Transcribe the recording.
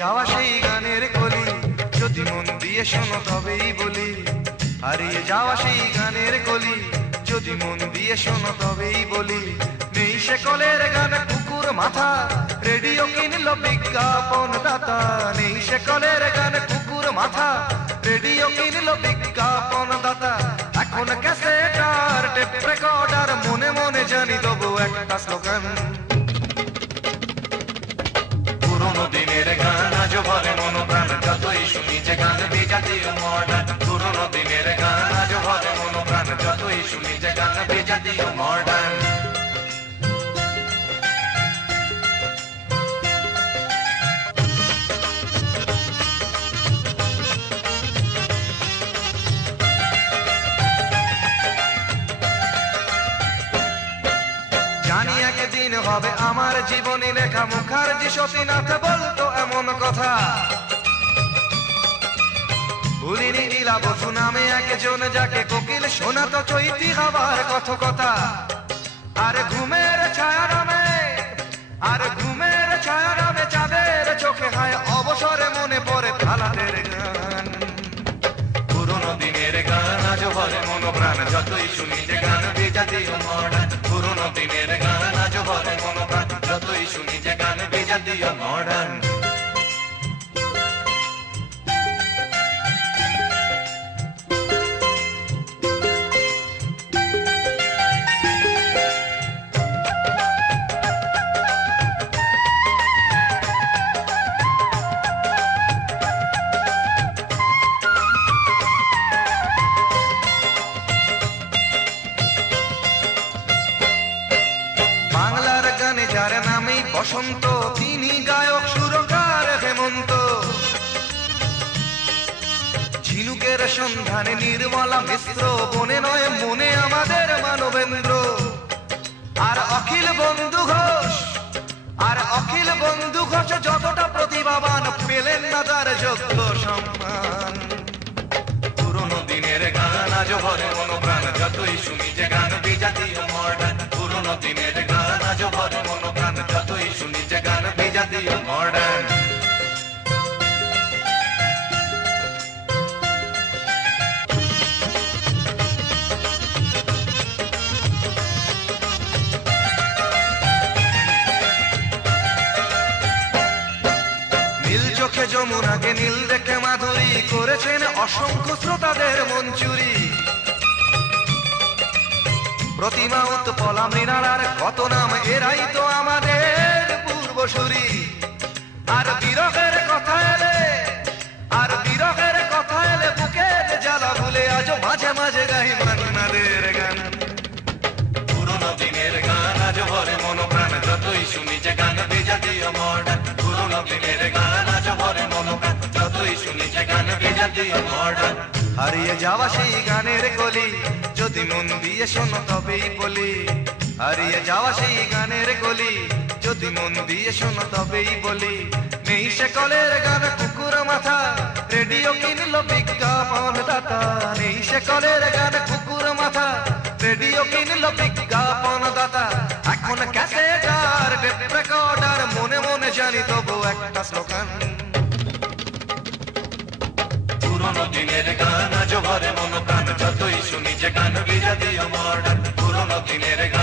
যাওয়া সেই গানের কলি যদি মন দিয়ে শোনো তবেই বলি। হারিয়ে যাওয়া সেই গানের কলি যদি মন দিয়ে শোনো তবেই বলি। নেই সে কলের গান কুকুর মাথা, রেডিও কিনলো বিজ্ঞাপন দাতা। নেই সে কলের গান কুকুর মাথা, রেডিও কিনলো বিজ্ঞাপন দাতা। এখন ক্যাসেটার টেপ রেকর্ডার, মনে মনে জানি তবু একটা স্লোগান। পুরোনো দিনের গান আজ ভরে মন প্রাণ, যতই শুনি যে গান বিজাতীয় মডার্ন। পুরোনো দিনের গান আজ ভরে মন প্রাণ, যতই শুনি যে গান বিজাতীয় মডার্ন। জানি একদিন হবে আমার জীবনী লেখা, মুখার্জি সতীনাথ বলতো এমন কথা। ভুলিনি লীলা বসু নামে একজন, যাকে কোকিল শোনাতো চৈতি হবার কথকতা। আর ঘুমের ছায়া নামে, আর ঘুমের ছায়া নামে চাঁদের চোখে হয় অবসরে মনে পড়ে থালাদের গান। পুরোনো দিনের গান আজ ভরে মন প্রাণ, যতই শুনি যে গান বিজাতীয় মডার্ন। পুরোনো দিনের গান আজ ভরে মন প্রাণ, যতই শুনি যে গান বিজাতীয় মডার্ন। বাংলার গানে যার নামেই বসন্ত, তিনি গায়ক সুরকার হেমন্ত। ঝিনুকের সন্ধানে নির্মলা মিশ্র, বনে নয় মনে আমাদের মানবেন্দ্র। আর অখিল বন্ধু ঘোষ, আর অখিল বন্ধু ঘোষ যতটা প্রতিভাবান, পেলেন না তার যোগ্য সম্মান। পুরোনো দিনের গান আজ ভরে মন প্রাণ, যতই শুনি যে গান বিজাতীয় মডার্ন। পুরোনো দিনের গান আজ ভরে মন প্রাণ, যতই শুনি যে গান বিজাতীয় মডার্ন। নীল চোখে যমুনাকে নীল দেখে মাধুরী, করেছেন অসংখ্য শ্রোতাদের মন চুরি। প্রতিমা উৎপলা মৃণালার কত নাম, এরাই তো আমাদের পূর্বসূরি। আর বিরহের কথা এলে, আর বিরহের কথা এলে বুকের জ্বালা ভুলে আজও মাঝে মাঝে গাই মান্নাদের গান। পুরোনো দিনের গান আজ ভরে মন প্রাণ, যতই শুনি যে গান বিজাতীয় মডার্ন। পুরোনো দিনের গান আজ ভরে মন প্রাণ, যতই শুনি যে গান বিজাতীয় মডার্ন। হারিয়ে যাওয়া সেই গানের কলি যদি মন দিয়ে শোনো তবেই বলি। হারিয়ে যাওয়া সেই গানের কলি যদি মন দিয়ে শোনো তবেই বলি। নেই সে কলের গান কুকুর মাথা, রেডিও কিনলো বিজ্ঞাপন দাতা। নেই সে কলের গান কুকুর মাথা, রেডিও কিনলো বিজ্ঞাপন দাতা। এখন ক্যাসেটার টেপ রেকর্ডার, মনে মনে জানি তবু একটা স্লোগান। পুরোনো দিনের গান আজ ভরে মন প্রাণ, যতই শুনি যে গান বিজাতীয় মডার্ন। পুরোনো দিনের গান